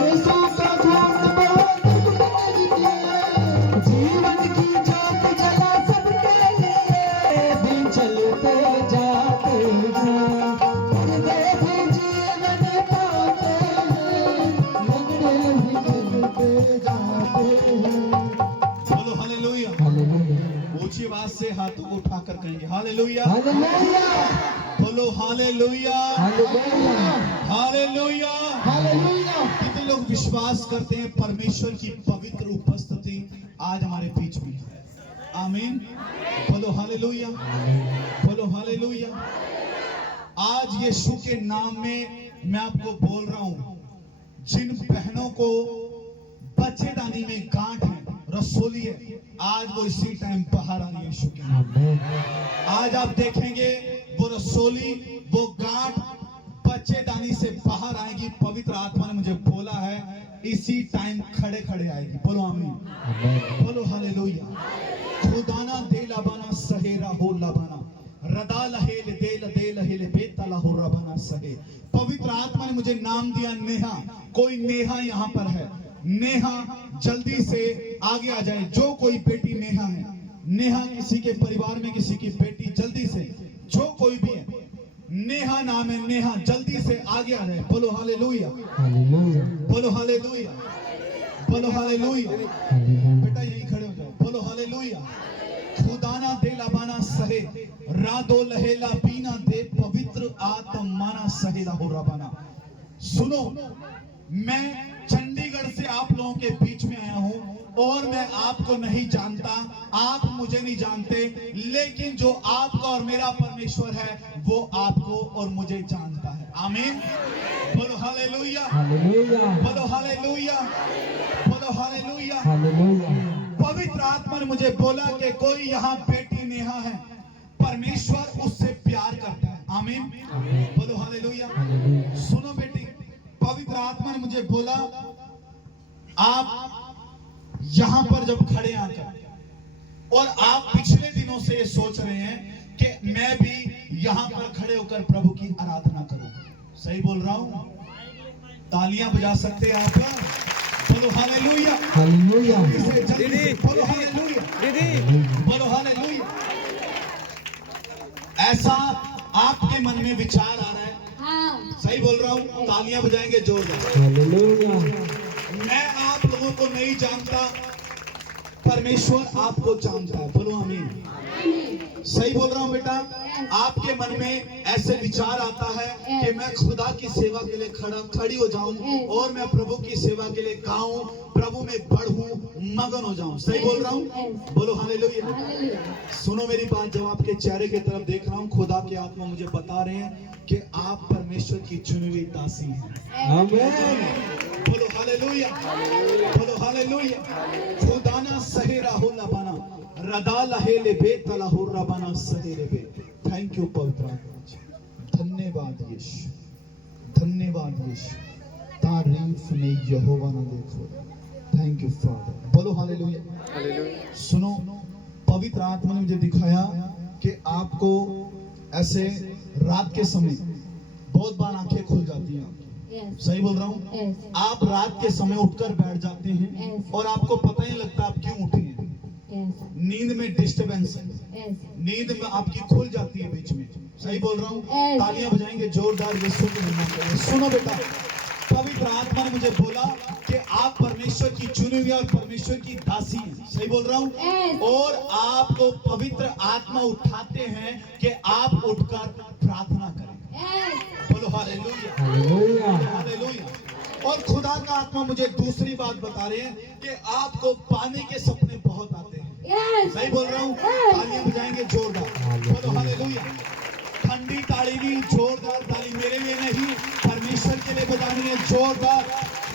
बरसों का झूठ बहुत लगती है, जीवन की ज्योत जला सबके लिए, दिन चलते जाते हैं, मुर्दे भी जीवन पाते हैं, लंगड़े भी चलते जाते हैं। बोलो हालेलुया। हालेलुया, ऊंची आवाज से हाथों को उठाकर कहेंगे हालेलुया। हालेलुया, बोलो हालेलुया, हालेलुया, हालेलुया। हालेलुया। कितने लोग विश्वास करते हैं परमेश्वर की पवित्र उपस्थिति आज हमारे बीच में है? आमीन। बोलो हालेलुया, बोलो हालेलुया। आज यीशु के नाम में मैं आपको बोल रहा हूं, जिन बहनों को बच्चेदानी में गांठ है, रसोली है, आज वो इसी टाइम बाहर आ रही है यीशु के नाम में। आज आप देखेंगे वो रसोली, वो गांठ बच्चेदानी से बाहर आएगी। पवित्र आत्मा ने मुझे बोला है इसी टाइम खड़े खड़े आएगी। बोलो आमीन, बोलो हालेलुया। खुदाना दे लबाना सहेरा हो लबाना रदा लहेल देल दे लहेल बेतला हो रबाना सहे। पवित्र आत्मा ने मुझे नाम दिया नेहा। कोई नेहा यहाँ पर है, नेहा जल्दी से आगे आ जाए। जो कोई बेटी नेहा है, नेहा किसी के परिवार में किसी की बेटी, जल्दी से जो कोई भी है, नेहा नाम है, नेहा जल्दी से आगे आ जाए। बोलो हालेलुया, हालेलुया, बोलो हालेलुया, बोलो हालेलुया। हालेलुया। बेटा यही खड़े हो जाओ, बोलो हालेलुया। खुदाना दे लाबाना सहे रादो लहेला पीना दे पवित्र आत्माना सहेला हो रबाना। सुनो, मैं चंडीगढ़ से आप लोगों के बीच में आया हूं और मैं आपको नहीं जानता, आप मुझे नहीं जानते, लेकिन जो आपका और मेरा परमेश्वर है वो आपको और मुझे जानता है। आमीन। बोलो हालेलुया, हालेलुया, बोलो हालेलुया, बोलो हालेलुया। हालेलुया। पवित्र आत्मा ने मुझे बोला कि कोई यहाँ बेटी नेहा है, परमेश्वर उससे प्यार करता है। आमीन, बोलो हालेलुया। सुनो बेटी, पवित्र आत्मा ने मुझे बोला आप यहाँ पर जब खड़े आकर और आप पिछले दिनों से ये सोच रहे हैं कि मैं भी यहाँ पर खड़े होकर प्रभु की आराधना करूं। सही बोल रहा हूं? तालियां बजा सकते हैं आप? बोलो हालेलुया, हालेलुया, बोलो हालेलुया, बोलो हालेलुया। ऐसा आपके मन में विचार आ रहा है? सही बोल रहा हूँ? तालियां बजाएंगे जोरदार। हालेलुया। मैं आप लोगों को नहीं जानता, परमेश्वर आपको जानता है। बोलो आमीन। सही बोल रहा हूँ बेटा? आपके मन में ऐसे विचार आता है कि मैं खुदा की सेवा के लिए खड़ी हो जाऊं और मैं प्रभु की सेवा के लिए गाऊं, प्रभु में बढ़ूं, मगन हो जाऊं। सही बोल रहा हूं? बोलो हालेलुया। सुनो मेरी बात, जब आपके चेहरे की तरफ देख रहा हूं, खुदा की आत्मा मुझे बता रहे हैं कि आप परमेश्वर की चुनी हुई दासी हैं। आमीन। बोलो हालेलुया, बोलो हालेलुया। खुदाना सहेरा हो लबाना रदा लहेले बेतला हो रबाना सहेले बे। थैंक यू पवित्र आत्मा। धन्यवाद यीशु, धन्यवाद यीशु। तारीफ में यहोवा ना देखो। Thank you father. बोलो हालेलुया। सुनो, पवित्र आत्मा ने मुझे दिखाया कि आपको ऐसे रात के समय बहुत बार आंखें खुल जाती हैं आपकी। सही बोल रहा हूँ? आप रात के समय उठकर बैठ जाते हैं और आपको पता ही लगता आप क्यों उठे हैं। नींद में डिस्टरबेंस है, नींद में आपकी खुल जाती है बीच में। सही बोल रहा हूँ? तालियां बजाएंगे जोरदार यीशु के नाम में। सुनो बेटा, पवित्र आत्मा ने मुझे बोला कि आप परमेश्वर की चुनी हुई और परमेश्वर की दासी हैं। सही बोल रहा हूँ? और आपको पवित्र आत्मा उठाते हैं कि आप उठकर प्रार्थना करें। बोलो हालेलुया, हालेलुया, हालेलुया। और खुदा का आत्मा मुझे दूसरी बात बता रहे हैं कि आपको पानी के सपने बहुत आते हैं। सही बोल रहा हूँ? तालियां बजाएंगे जोरदार। बोलो हालेलुया। ठंडी ताली नहीं, जोरदार ताली मेरे लिए नहीं, परमेश्वर के लिए बजानी है जोरदार,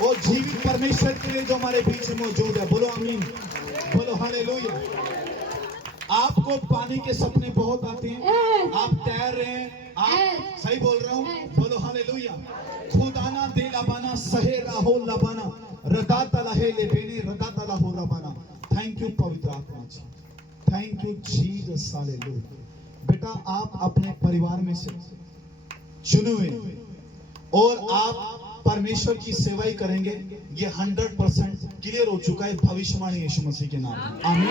और जीवित परमेश्वर के लिए जो हमारे बीच में मौजूद है। बोलो आमीन, बोलो हालेलुया। आपको पानी के सपने बहुत आते हैं, आप तैर रहे हैं, आप सही बोल रहा हूँ? बोलो हालेलुया। खुदाना दे लबाना सहे राहो लबाना रदा तला है लेबेने रदा तला हो रबाना। थैंक यू पवित्र आत्मा ji, thank you Jesus, hallelujah. बेटा, आप अपने परिवार में से चुने हुए और आप परमेश्वर की सेवाई करेंगे, ये 100% क्लियर हो चुका है भविष्यवाणी यीशु मसीह के नाम में। आमीन।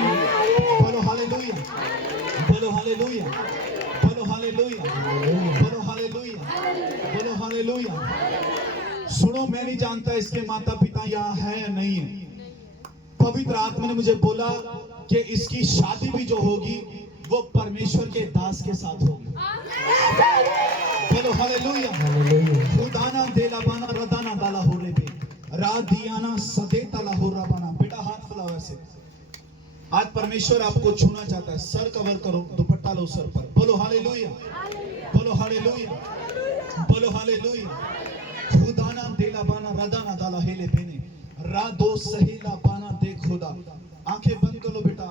बोलो हालेलुया, बोलो हालेलुया, बोलो हालेलुया, बोलो हालेलुया, बोलो हालेलुया। सुनो, मैं नहीं जानता इसके माता पिता यहाँ है या नहीं है। पवित्र आत्मा ने मुझे बोला कि इसकी शादी भी जो होगी वो परमेश्वर के दास के साथ होगी। बोलो हालेलुया। खुदाना देलाबाना रदाना दाला हो रे बे रादियाना सदेता ला हो रबाना। बेटा हाथ फैलाओ ऐसे। आज परमेश्वर आपको छूना चाहता है। सर कवर करो, दुपट्टा लो सर पर। बोलो हालेलुया, बोलो हालेलुया, बोलो हालेलुया। खुदाना देलाबाना रदाना दाला हेले बेने रादो सहेला बाना दे खुदा। आंखें बंद करो बेटा,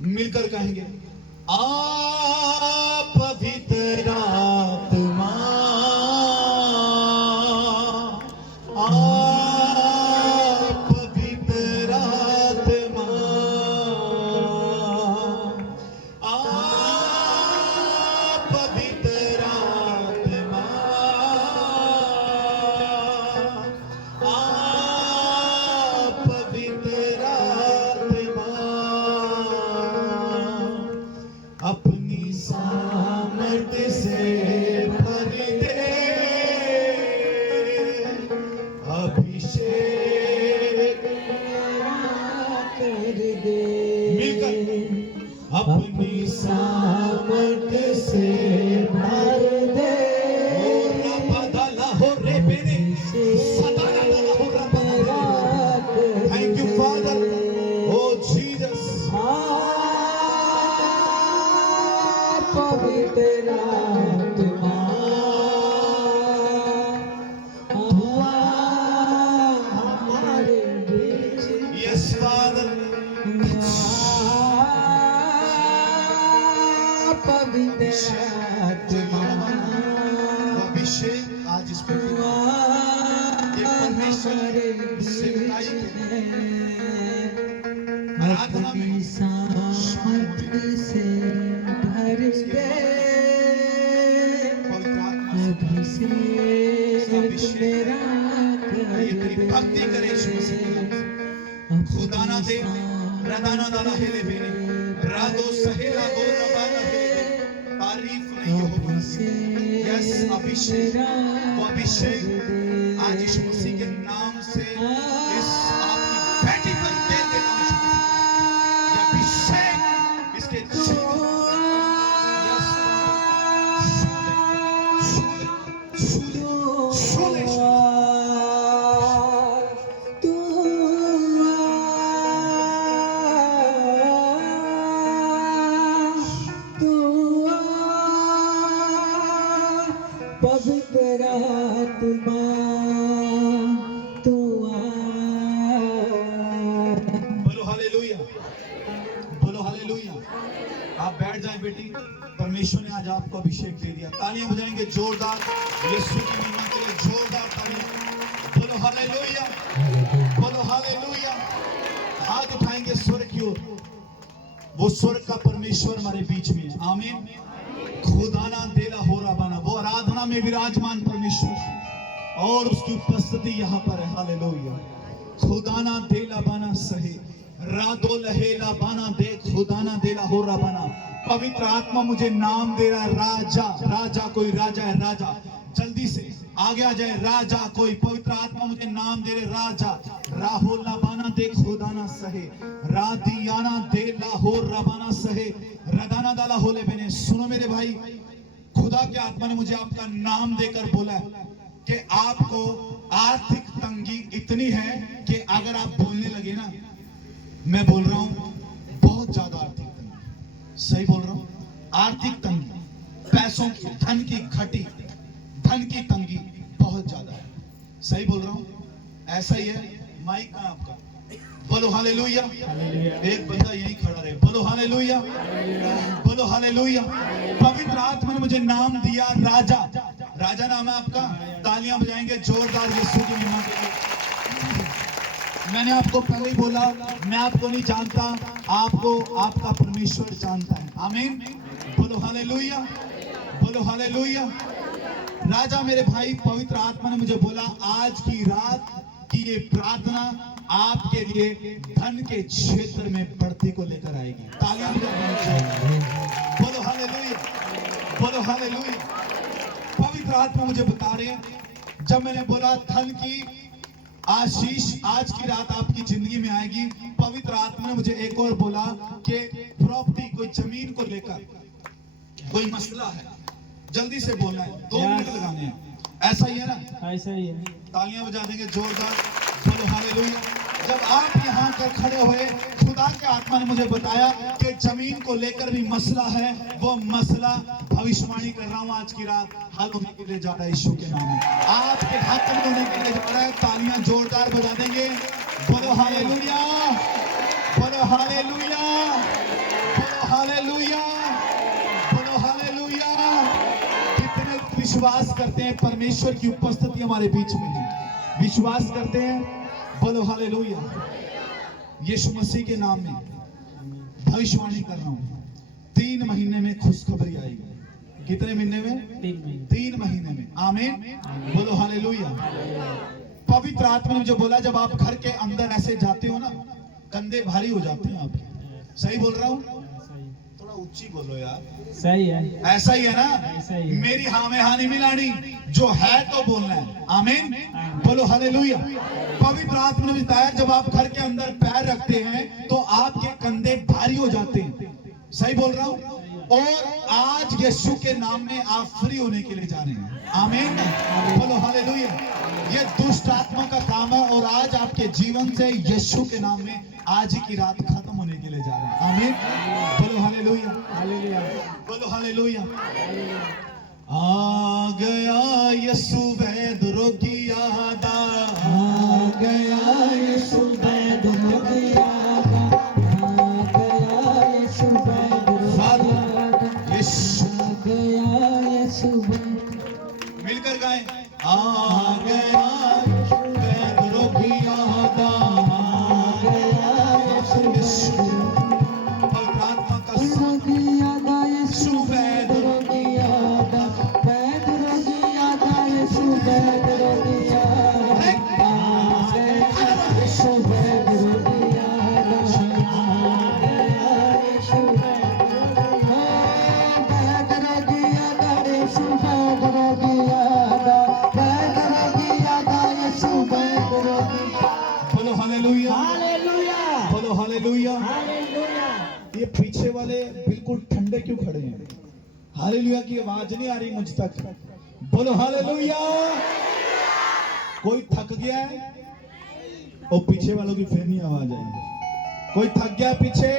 मिलकर कहेंगे, आप पवित्र आत्मा, आप पवित्र आत्मा, आप पवित्र आत्मा, आप पवित्र आत्मा अपनी सामर्थ्य से भर दे, अभिषेक कर दे। मिलकर अपनी सामर्थ्य से भर दे। ओ रबदला हो रे बेने सदाला दला हो रबदला। Thank you father, O Jesus. पवित्र आत्मा, हमारे बीच यस फादर। पवित्र आत्मा, अभिषेक आज इस पर हमारे सेवकाई के आराधना में अपनी सामर्थ्य से भर दे। पवित्र आत्मा अभिषेक मेरा ये कर तेरी भक्ति करे यीशु मसीह के नाम से। खुदाना दे रदाना दाला हेले बेने रादो सहेला दो रबाना हेले। तारीफ नहीं हो यस अभिषेक, वो अभिषेक आज यीशु मसीह के नाम से इस आपकी बेटी पर दे देता हूं यीशु मसीह। ये अभिषेक इसके जीवन यस शूले पवित्र आत्मा तू बोलो हालेलुया, बोलो हालेलुया। आप बैठ जाएं बेटी, परमेश्वर ने आज आपको अभिषेक दे दिया। तालियां बजाएंगे जोरदार यीशु की महिमा के लिए, जोरदार तालियां। बोलो हालेलुया, बोलो हालेलुया। हाथ उठाएंगे स्वर्ग की ओर। वो स्वर्ग का परमेश्वर हमारे बीच में है। आमीन। खुदाना देला हो रबाना, वो आराधना में विराजमान परमेश्वर और उसकी उपस्थिति यहाँ पर है। हालेलुया। खुदाना देला बाना सहे रादो लहेला बाना दे खुदाना देला हो रबाना। पवित्र आत्मा मुझे नाम दे रहा है राजा। राजा कोई राजा है, राजा जल्दी से आगे आ जाए। राजा कोई, पवित्र आत्मा मुझे नाम दे रहे राजा। राहुल लाबाना दे खुदाना सहे रादियाना दे लाहोर रबाना सहे रदाना दाला होले बने। सुनो मेरे भाई, खुदा के आत्मा ने मुझे आपका नाम देकर बोला है कि आपको आर्थिक तंगी इतनी है कि अगर आप बोलने लगे ना, मैं बोल रहा हूं बहुत ज्यादा आर्थिक तंगी, सही बोल रहा हूं, आर्थिक तंगी, पैसों की, धन की घटी, धन की तंगी बहुत ज्यादा है। सही बोल रहा हूं, ऐसा ही है। माइक कहां आपका? बोलो हालेलुया। एक बंदा यही खड़ा रहे। बोलो हालेलुया, बोलो हालेलुया। पवित्र आत्मा ने मुझे नाम दिया राजा। राजा नाम है आपका। तालियां बजाएंगे जोरदार यीशु की महिमा के लिए। मैंने आपको पहले ही बोला, मैं आपको नहीं जानता, आपको आपका परमेश्वर जानता है। आमीन। बोलो हालेलुया, बोलो हालेलुया। राजा मेरे भाई पवित्र आत्मा ने मुझे बोला आज की रात की ये प्रार्थना आपके लिए धन के क्षेत्र में बढ़ती को लेकर आएगी। तालियां बजानी चाहिए। बोलो हालेलुया, बोलो हालेलुया। पवित्र आत्मा मुझे बता रहे हैं, जब मैंने बोला धन की आशीष आज की रात आपकी जिंदगी में आएगी, पवित्र आत्मा ने मुझे एक और बोला कि प्रॉपर्टी, कोई जमीन को लेकर कोई मसला है, जल्दी से बोलना है, 2 मिनट लगाने हैं। ऐसा ही है ना? ऐसा ही है। तालियां बजा देंगे जोरदार। बोलो हालेलुया। जब आप यहाँ कर खड़े हुए, खुदा के आत्मा ने मुझे बताया कि जमीन को लेकर भी मसला है, वो मसला भविष्यवाणी कर रहा हूँ आज की रात हल होने के लिए जा रहा है यीशु के नाम में। आपके हाथ में होने के लिए जा रहा है। तालियां जोरदार बजा देंगे। बोलो हालेलुया, बोलो हालेलुया, बोलो हालेलुया, बोलो हालेलुया। कितने विश्वास करते हैं परमेश्वर की उपस्थिति हमारे बीच में है? विश्वास करते हैं? बोलो हालेलुया। यीशु मसीह के नाम में भविष्यवाणी कर रहा हूं, 3 महीने में खुशखबरी आएगी। कितने महीने में? 3 महीने में। आमीन, बोलो हालेलुया। पवित्र आत्मा ने मुझे बोला जब आप घर के अंदर ऐसे जाते हो ना, कंधे भारी हो जाते हैं आपके। सही बोल रहा हूँ? थोड़ा ऊंची बोलो यार। सही है। ऐसा ही है ना? ऐसा ही है। मेरी हाँ में हाँ नहीं मिलानी, जो है तो बोलना है। आमीन, बोलो हालेलुया। पवित्र आत्मा ने बताया जब आप घर के अंदर पैर रखते हैं तो आपके कंधे भारी हो जाते हैं। सही बोल रहा हूँ? और आज यीशु के नाम में आप फ्री होने के लिए जा रहे हैं। आमीन, बोलो हालेलुया। ये दुष्ट आत्मा का काम है और आज आपके जीवन से यीशु के नाम में आज ही की रात खत्म होने के लिए जा रहे हैं। आमीन, बोलो हालेलुया, हालेलुया, बोलो हालेलुया। आ गया यीशु वैद रोगी याद, आ गया यीशु वैद रोगी याद, आ गया यीशु वैद रोगी याद, यीशु आ गया यीशु वैद। मिलकर गाएं। आ गया वैद रोगी याद, आ गया यीशु पवित्र आत्मा का रोगी याद, यीशु वैद रोगी याद, वैद रोगी याद, यीशु वैद रोगी याद, आ गया यीशु वैद रोगी याद, आ गया यीशु वैद रोगी याद, यीशु वैद रोगी याद, वैद रोगी याद, यीशु वैद रोगी याद। बोलो हालेलुया, हालेलुया, बोलो हालेलुया। हालेलुया। ये पीछे वाले बिल्कुल ठंडे क्यों खड़े हैं? हालेलुया की आवाज नहीं आ रही मुझ तक। बोलो हालेलुया। कोई थक गया है? और पीछे वालों की फिर नहीं आवाज आई। कोई थक गया पीछे?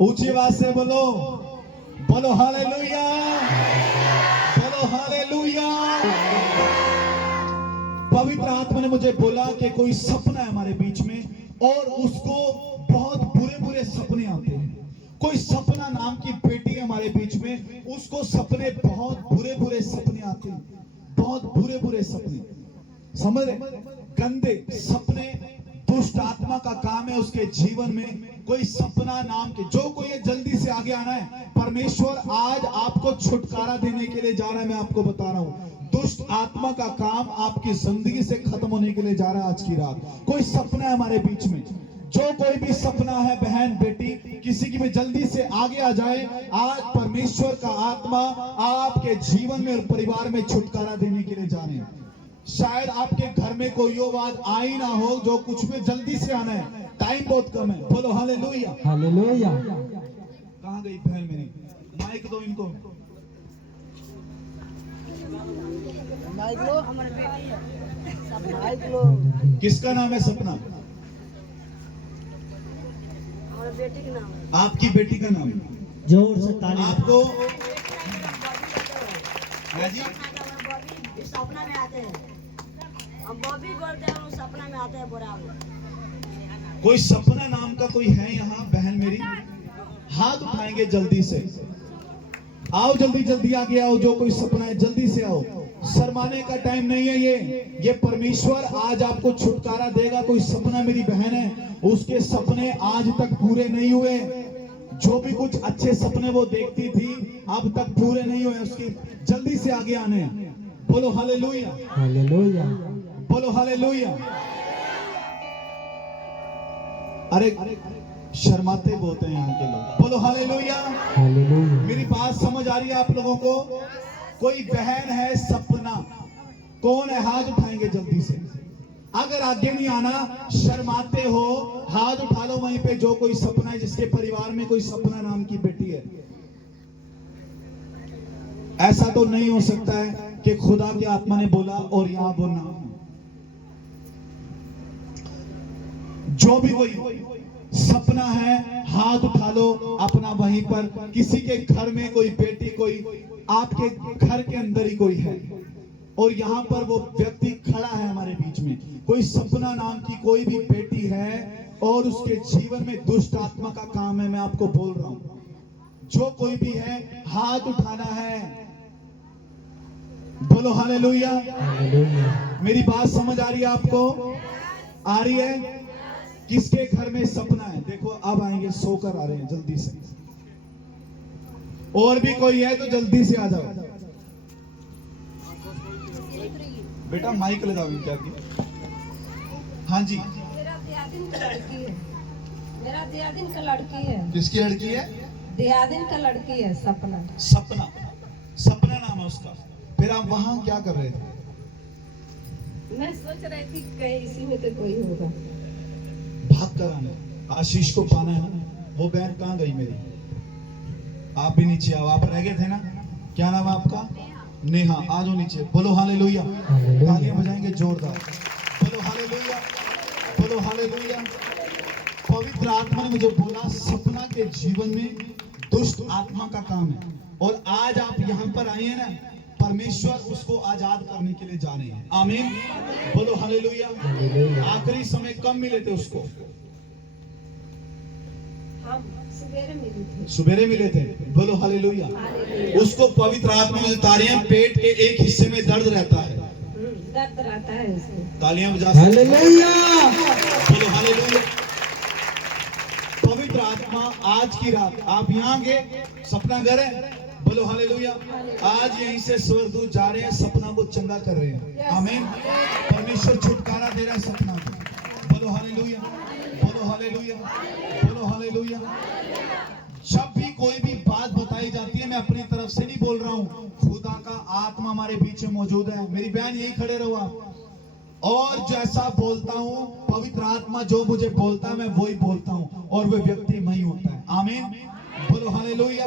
ऊंची आवाज से बोलो, बोलो हालेलुया, बोलो हालेलुया। पवित्र आत्मा ने मुझे बोला कि कोई सपना है हमारे बीच में और उसको बहुत बुरे बुरे सपने आते हैं। कोई सपना नाम की बेटी है हमारे बीच में, उसको सपने बहुत बुरे बुरे सपने आते हैं, बहुत बुरे बुरे सपने। समझ रहे? गंदे सपने दुष्ट आत्मा का काम है उसके जीवन में। कोई सपना नाम के, जो कोई ये जल्दी से आगे आना है, परमेश्वर आज आपको छुटकारा देने के लिए जा रहा है। मैं आपको बता रहा हूं, दुष्ट आत्मा का काम आपकी जिंदगी से खत्म होने के लिए जा रहा है आज की रात। कोई सपना है हमारे बीच में, जो कोई भी सपना है बहन बेटी, किसी की भी जल्दी से आगे आ जाए। आज परमेश्वर का आत्मा आपके जीवन में और परिवार में छुटकारा देने के लिए जा रहे हैं। शायद आपके घर में कोई यो बात आई ना हो, जो कुछ में जल्दी से आना है, टाइम बहुत कम है। बोलो हालेलुया, हालेलुया। कहाँ गई बहन मेरी? माइक दो इनको। माइक लो, हमारे बेटी है, सब माइक लो। किसका नाम है सपना? हमारे बेटी के नाम है। आपकी बेटी का नाम? जोर से ताली। आपको है जी? बॉबी इस सपना में आते हैं, हम बॉबी बोलते हैं, वो सपना में आते हैं बुरा। कोई सपना नाम का कोई है यहाँ बहन मेरी? हाथ उठाएंगे जल्दी से। आओ जल्दी जल्दी आगे आओ, जो कोई सपना है जल्दी से आओ। शर्माने का टाइम नहीं है ये परमेश्वर आज आपको छुटकारा देगा। कोई सपना मेरी बहन है, उसके सपने आज तक पूरे नहीं हुए। जो भी कुछ अच्छे सपने वो देखती थी अब तक पूरे नहीं हुए, उसके जल्दी से आगे आने हैं। बोलो हालेलुया, हालेलुया, बोलो हालेलुया। अरे शर्माते बहुत हैं यहाँ के लोग। बोलो हालेलुया। हालेलुया। मेरी बात समझ आ रही है आप लोगों को? कोई बहन है सपना, कौन है? हाथ उठाएंगे जल्दी से। अगर आगे नहीं आना, शर्माते हो, हाथ उठा लो वहीं पे जो कोई सपना है, जिसके परिवार में कोई सपना नाम की बेटी है। ऐसा तो नहीं हो सकता है कि खुदा की आत्मा ने बोला और यहां वो ना हो। जो भी कोई सपना है हाथ उठा लो अपना वहीं पर। किसी के घर में कोई बेटी, कोई आपके घर के अंदर ही कोई है और यहाँ पर वो व्यक्ति खड़ा है हमारे बीच में। कोई सपना नाम की कोई भी बेटी है और उसके जीवन में दुष्ट आत्मा का काम है। मैं आपको बोल रहा हूं, जो कोई भी है हाथ उठाना है। बोलो हालेलुया। हालेलुया। मेरी बात समझ आ रही है आपको? आ रही है? किसके घर में सपना है? देखो अब आएंगे, सोकर आ रहे हैं जल्दी से। और भी कोई है तो जल्दी से आ जाओ। बेटा माइक लगाओ क्या की? हाँ जी। मेरा दियादिन का लड़की है। मेरा दियादिन का लड़की है। किसकी लड़की है? दियादिन का लड़की है, सपना। सपना, सपना नाम है उसका। फिर आप वहां क्या कर रहे थे? मैं सोच रही थी कहीं इसी में तो कोई होगा। भाग कर आना, आशीष को पाना है ना। वो बहन कहाँ गई मेरी? आप भी नीचे आओ। आप रह गए थे ना? क्या नाम है आपका? नेहा। आ जाओ नीचे। बोलो हालेलुया। तालियां बजाएंगे जोरदार। बोलो हालेलुया, बोलो हालेलुया। पवित्र आत्मा ने मुझे बोला सपना के जीवन में दुष्ट आत्मा का काम है और आज आप यहाँ पर आए हैं ना, परमेश्वर उसको आजाद करने के लिए जा रहे हैं। आमीन। बोलो हालेलुया। आखिरी समय कब मिले थे उसको? हम सवेरे मिले थे। सवेरे मिले थे। बोलो हालेलुया। उसको पवित्र आत्मा में तालियां, पेट के एक हिस्से में दर्द रहता है। दर्द रहता है उसमें। तालियां बजा। हालेलुया। बोलो हालेलुया। पवित्र आत्मा आज की रात आप यहाँ गए, सपना घर है। बोलो हालेलुया। आज यहीं से स्वर्गदूत जा रहे हैं, सपना को चंगा कर रहे हैं। आमीन। परमेश्वर छुटकारा दे रहा है सपना को। बोलो हालेलुया, बोलो हालेलुया, बोलो हालेलुया। जब भी कोई भी बात बताई जाती है, मैं अपनी तरफ से नहीं बोल रहा हूँ, खुदा का आत्मा हमारे बीच में मौजूद है। मेरी बहन यही खड़े रहो आप। और जैसा बोलता हूँ, पवित्र आत्मा जो मुझे बोलता है मैं वही बोलता हूँ और वो व्यक्ति वही होता है। आमीन। बोलो हालेलुया,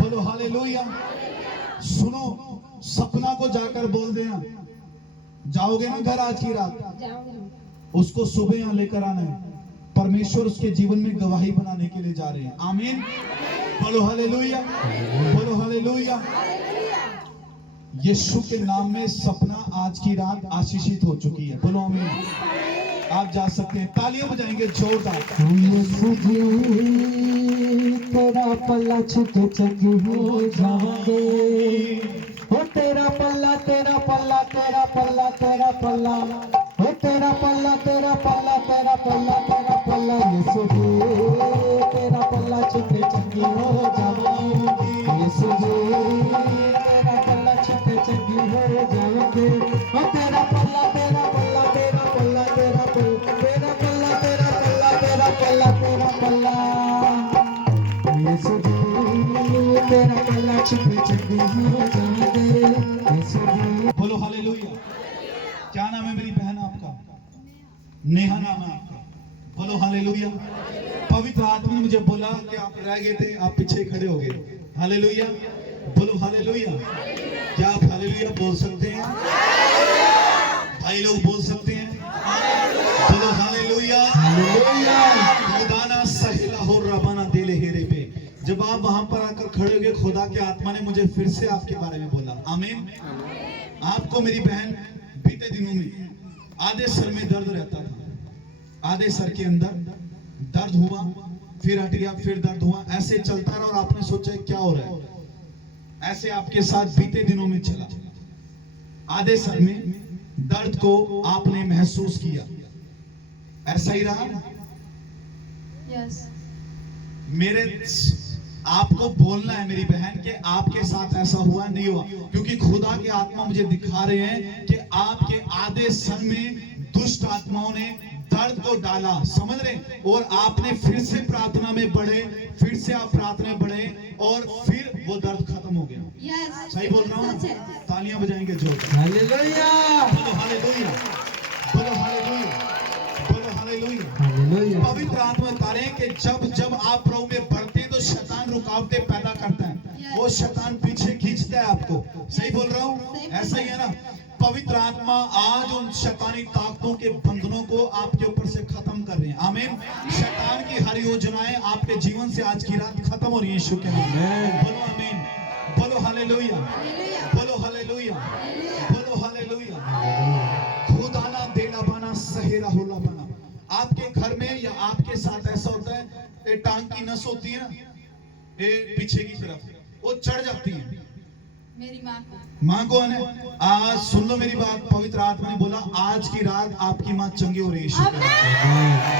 बोलो हालेलुया। सुनो, सपना को जाकर बोल देना। जाओगे ना घर आज की रात? जाऊंगी। उसको सुबह यहाँ लेकर आना है। परमेश्वर उसके जीवन में गवाही बनाने के लिए जा रहे हैं। आमीन। बोलो हालेलुया, बोलो हालेलुया। यीशु के नाम में सपना आज की रात आशीषित हो चुकी है। बोलो आमीन। आप जा सकते हैं। तालियां बजाएंगे जोरदार। यीशु जी तेरा पल्ला छूटे चंगी हो जाओगे। ओ तेरा पल्ला, तेरा पल्ला, तेरा पल्ला, तेरा पल्ला, ओ तेरा पल्ला, तेरा पल्ला, तेरा पल्ला, तेरा पल्ला। यीशु जी तेरा पल्ला छूटे चंगी हो जाओगे। यीशु जी तेरा पल्ला छूटे चंगी हो जाओगे। ओ तेरा पल्ला, तेरा पल्ला, तेरा पल्ला, तेरा पल्ला, तेरा पल्ला, तेरा पल्ला, तेरा पल्ला, तेरा पल्ला। यीशु जी तेरा पल्ला छूटे चंगी हो जाओगे। यीशु जी। बोलो हालेलुया। क्या नाम है मेरी बहन आपका? नेहा नाम है आपका। बोलो हालेलुया। पवित्र आत्मा ने मुझे बोला कि आप रह गए थे, आप पीछे खड़े हो गए। हालेलुया, बोलो हालेलुया। क्या आप हालेलुया बोल सकते हैं? भाई लोग बोल सकते हैं? बोलो हालेलुया। खुदाना सहेला हो रबाना दिले हेरे पे। जब आप वहां पर आकर खड़े हो गए, खुदा के आत्मा ने मुझे फिर से आपके बारे में बोला। आमीन। आपको मेरी बहन बीते दिनों में आधे सर में दर्द रहता था, आधे सर के अंदर दर्द हुआ, फिर हट गया, फिर दर्द हुआ, ऐसे चलता रहा और आपने सोचा क्या हो रहा है। ऐसे आपके साथ बीते दिनों में चला। आधे सर में दर्द को आपने महसूस किया, ऐसा ही रहा। यस। मेरे आपको बोलना है मेरी बहन कि आपके साथ ऐसा हुआ नहीं हुआ, क्योंकि खुदा के आत्मा मुझे दिखा रहे हैं कि आपके आधे सन में दुष्ट आत्माओं ने दर्द को डाला, समझ रहे, और आपने फिर से प्रार्थना में बढ़े, फिर से आप प्रार्थना में बढ़े और फिर वो दर्द खत्म हो गया। सही बोल रहा हूँ? तालियां बजाएंगे जोरदार। हालेलुया बोलो हालेलुया, बोलो हालेलुया, बोलो हालेलुया। हालेलुया पवित्र आत्मा बता रहे हैं कि जब आप प्रभु में बढ़ते हैं तो शैतान रुकावटें पैदा करता है, वो शैतान पीछे खींचता है आपको। सही बोल रहा हूँ? ऐसा ही है ना? पवित्र आत्मा आज उन शैतानी ताकतों के बंधनों को आपके ऊपर से खत्म कर रहे हैं। आमीन। शैतान की हर योजनाएं आपके जीवन से आज की रात खत्म हो रही है यीशु के नाम में। बोलो आमीन, बोलो हालेलुया, बोलो हालेलुया, बोलो हालेलुया। खुदाना देला बना सहेरा होला बना। आपके घर में या आपके साथ ऐसा होता है, ये टांग की नस होती है ना, ये पीछे की तरफ, वो चढ़ जाती है। मेरी माँ को माँ कौन है? आज सुन लो मेरी बात, पवित्र आत्मा ने बोला आज की रात आपकी माँ चंगी हो रही है यीशु के नाम।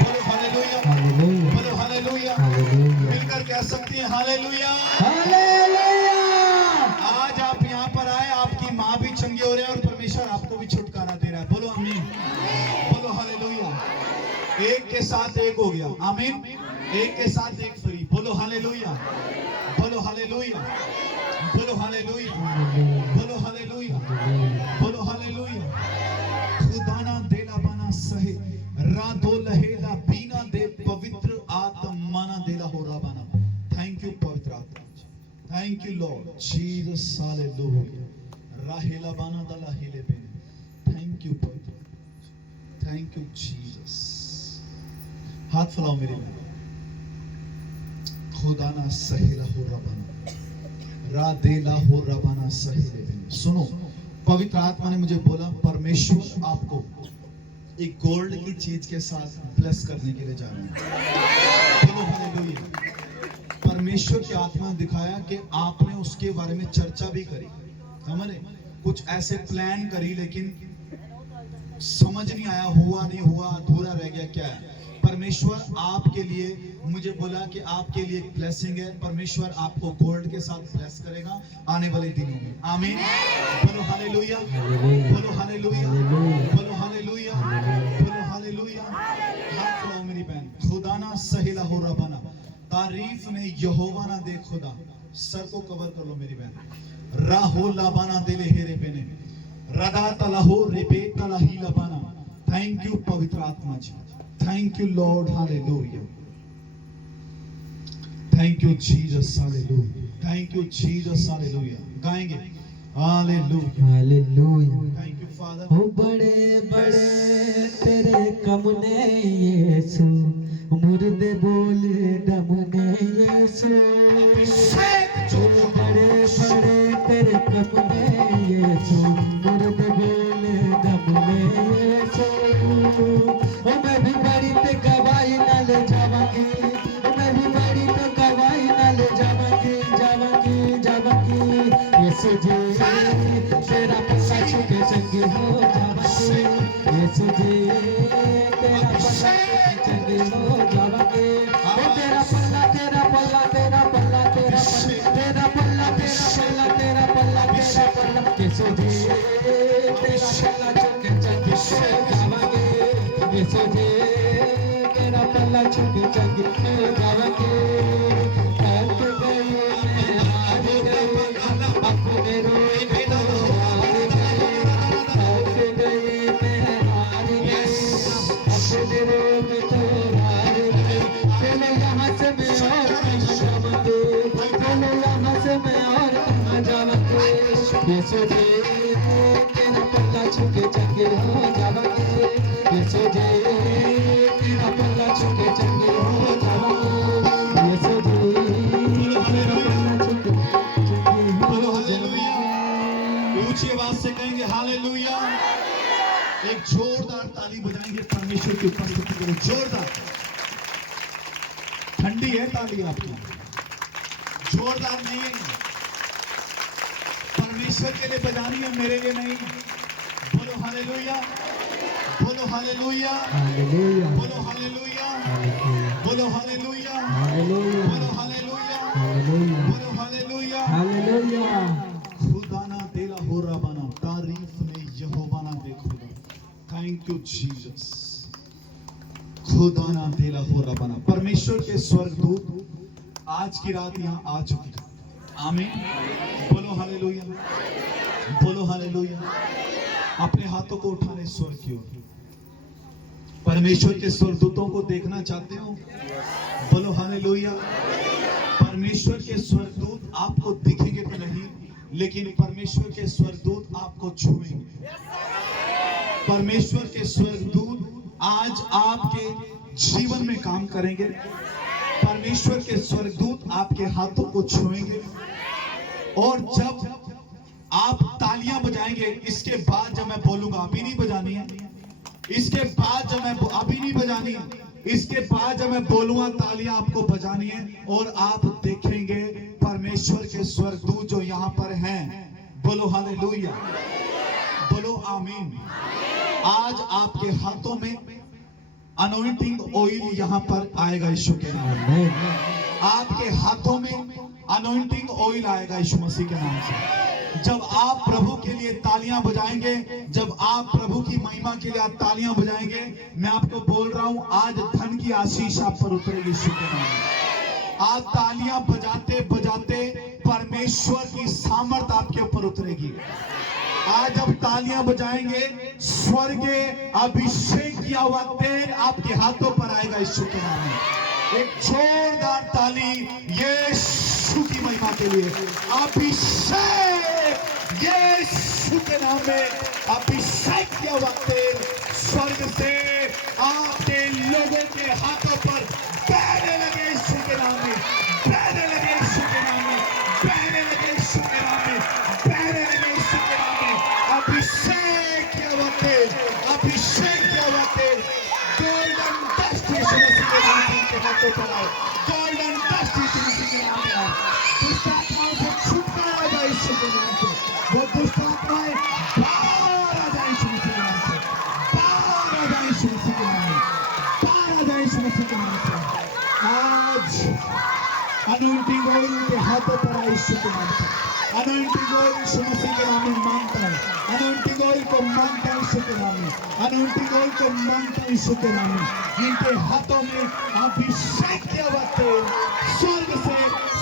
बोलो हालेलुया, हालेलुया बोलो हालेलुया। हालेलुया मिलकर कह सकती हैं हालेलुया। हालेलुया। आज आप यहाँ पर आए, आपकी माँ भी चंगी हो रही है और परमेश्वर आपको भी छुटकारा दे रहा है। बोलो आमीन, बोलो हालेलुया। एक के साथ एक हो गया। आमीन। एक के साथ एक फ्री। बोलो हालेलुया, बोलो हालेलुया, बोलो हालेलुया, बोलो हालेलुया, बोलो हालेलुया। खुदाना देला बना सहे रादो लहेला बीना दे पवित्र आत्मा ना देला हो रहा बना। थैंक यू पवित्र आत्मा, thank you Lord Jesus, hallelujah. राहेला बना दला हिले बेने। थैंक यू पवित्र, थैंक यू जीसस। हाथ फैलाओ मेरे में। खुदाना सहेला हो रहा बना रादेला हो रबाना सहेले बेने। सुनो, पवित्र आत्मा ने मुझे बोला परमेश्वर आपको एक गोल्ड की चीज के साथ ब्लेस करने के लिए जा रहे हैं। बोलो हालेलुया। परमेश्वर की आत्मा ने दिखाया कि आपने उसके बारे में चर्चा भी करी, समझे, कुछ ऐसे प्लान करी, लेकिन समझ नहीं आया, हुआ नहीं हुआ, अधूरा रह गया, क्या है। परमेश्वर आपके लिए मुझे बोला कि आपके लिए एक ब्लेसिंग है, परमेश्वर आपको गोल्ड के साथ ब्लेस करेगा आने वाले दिनों में। आमीन। बोलो हालेलुया, बोलो हालेलुया, बोलो हालेलुया, बोलो हालेलुया। हाथ फैलाओ मेरी बहन। खुदाना सहेला हो रबाना, तारीफ ने यहोवा ना दे खुदा। सर को कवर कर लो मेरी बहन। राहो लाबाना देले हेरे बेने रदा तलाहो रेबे तलाही लाबाना। थैंक यू पवित्र आत्मा ji, thank you Lord, hallelujah. Thank you Jesus, hallelujah. Thank you Jesus, hallelujah. गाएंगे hallelujah, hallelujah. Thank you father. ओ बड़े बड़े तेरे कम ने यीशु, मुर्दे बोले दम ने यीशु। ओ बड़े बड़े तेरे कम ने यीशु, मुर्दे बोले दम ने यीशु। ओ मैं भी बड़ी ते गवाही ना ले जावांगी, मैं भी बड़ी तो गवाही ना ले जावांगी, जावांगी, जावांगी। यीशु जी तेरा पल्ला छूके चंगी हो जावांगी, यीशु जी तेरा पल्ला छूके चंगी हो जावांगी। ओ तेरा पल्ला, तेरा पल्ला, तेरा पल्ला, तेरा पल्ला, तेरा पल्ला, तेरा पल्ला, तेरा पल्ला, तेरा पल्ला। यीशु जी तेरा पल्ला छूके चंगी हो जावांगी, यीशु जी तेरा पल्ला छूके चंगी हो जावांगी। थक गई मैं हार गई, अपने रोए तो हार गई, थक गई मैं हार गई, अपने रोए तो हार गई। चलो यहाँ से मैं और कहाँ जावांगी, चलो यहाँ से मैं और कहाँ जावांगी। यीशु जी तेरा पल्ला छूके चंगे हो जावांगे, यीशु जी तेरा पल्ला छूके चंगे हो जावांगे, यीशु जी तेरा पल्ला छूके चंगे बोलो हो हालेलुया। जावांगे। ऊंची आवाज से कहेंगे हालेलुया। एक जोरदार ताली बजाएंगे परमेश्वर की उपस्थिति के लिए, जोरदार। ठंडी है ताली आपकी, जोरदार नहीं है, परमेश्वर के लिए बजानी है, मेरे लिए नहीं। बोलो हालेलुया, बोलो हालेलुया, हालेलुया बोलो हालेलुया, हालेलुया बोलो हालेलुया, हालेलुया बोलो हालेलुया। हालेलुया बोलो हालेलुया। हालेलुया खुदा ना तेला हो रबाना, तारीफ में यहोवा ना दे खुदा। Thank you Jesus. खुदा ना तेला हो रबाना। परमेश्वर के स्वर्गदूत आज की रात यहाँ आ चुके हैं। आमीन। बोलो हालेलुया, बोलो हालेलुया। अपने हाथों को उठाने स्वर्ग की ओर। परमेश्वर के स्वर्गदूतों को देखना चाहते हो? बोलो हालेलुया। परमेश्वर के स्वर्गदूत आपको दिखेंगे तो नहीं, लेकिन परमेश्वर के स्वर्गदूत आपको छुएंगे। परमेश्वर के स्वर्गदूत आज आपके जीवन में काम करेंगे। परमेश्वर के स्वर्गदूत आपके हाथों को छुएंगे। और जब आप तालियां बजाएंगे, इसके बाद जब मैं बोलूंगा, अभी नहीं बजानी है, इसके बाद जब मैं अभी नहीं बजानी है, इसके बाद जब मैं बोलूंगा तालियां आपको बजानी है। और आप देखेंगे परमेश्वर के स्वर्गदूत जो यहाँ पर हैं। बोलो हालेलुया, बोलो आमीन। आज आपके हाथों में अनॉइंटिंग ऑयल यहाँ पर आएगा यीशु के नाम में। आपके हाथों में अनॉइंटिंग ऑयल आएगा यीशु मसीह के नाम से। जब आप प्रभु के लिए तालियां बजाएंगे, जब आप प्रभु की महिमा के लिए आप तालियां बजाएंगे, मैं आपको बोल रहा हूं, आज धन की आशीष आप पर उतरेगी यीशु के नाम में। आप तालियां बजाते बजाते परमेश्वर की सामर्थ आपके ऊपर उतरेगी। आज जब तालियां बजाएंगे, स्वर्ग अभिषेक किया हुआ तेल आपके हाथों पर आएगा यीशु के नाम में। एक जोरदार ताली यीशु की महिमा के लिए। अभिषेक यीशु के नाम में, अभिषेक किया हुआ तेल स्वर्ग से आपके लोगों के हाथों पर बहने लगे यीशु के नाम में, बहने लगे यीशु के नाम में, बहने लगे यीशु के नाम में, बहने लगे यीशु के नाम में। अभिषेक किया हुआ तेल, अभिषेक किया हुआ तेल, गोल्डन डस्ट यीशु मसीह के नाम में उनके हाथों पर आए। गोल्डन डस्ट यीशु मसीह के नाम में आए। दुष्ट आत्माओं से छुटकारा जाए यीशु के नाम से। वो दुष्ट आत्माएं बाहर आ जाए यीशु मसीह के नाम से, बाहर आ जाए यीशु मसीह के नाम में, बाहर आ जाए यीशु मसीह के नाम से। आज अनॉइंटिंग ऑयल के हाथों पर आए यीशु के नाम से। अनॉइंटिंग ऑयल यीशु मसीह के नाम में मांगता है। अनॉइंटिंग ऑयल को मांगता है यीशु के नाम में। अनॉइंटिंग ऑयल को मांगता है यीशु के नाम में। इनके हाथों में अभिषेक किया हुआ तेल स्वर्ग से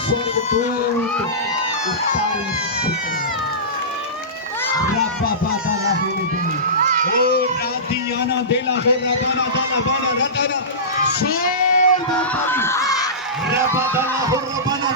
स्वर्गदूत उतारे यीशु के नाम में। रब्बा बाबा राहेली ओ रादियाना देला हो रबाना दाला बाना रदाना जोरदार ताली। रब्बा दाला हो रबाना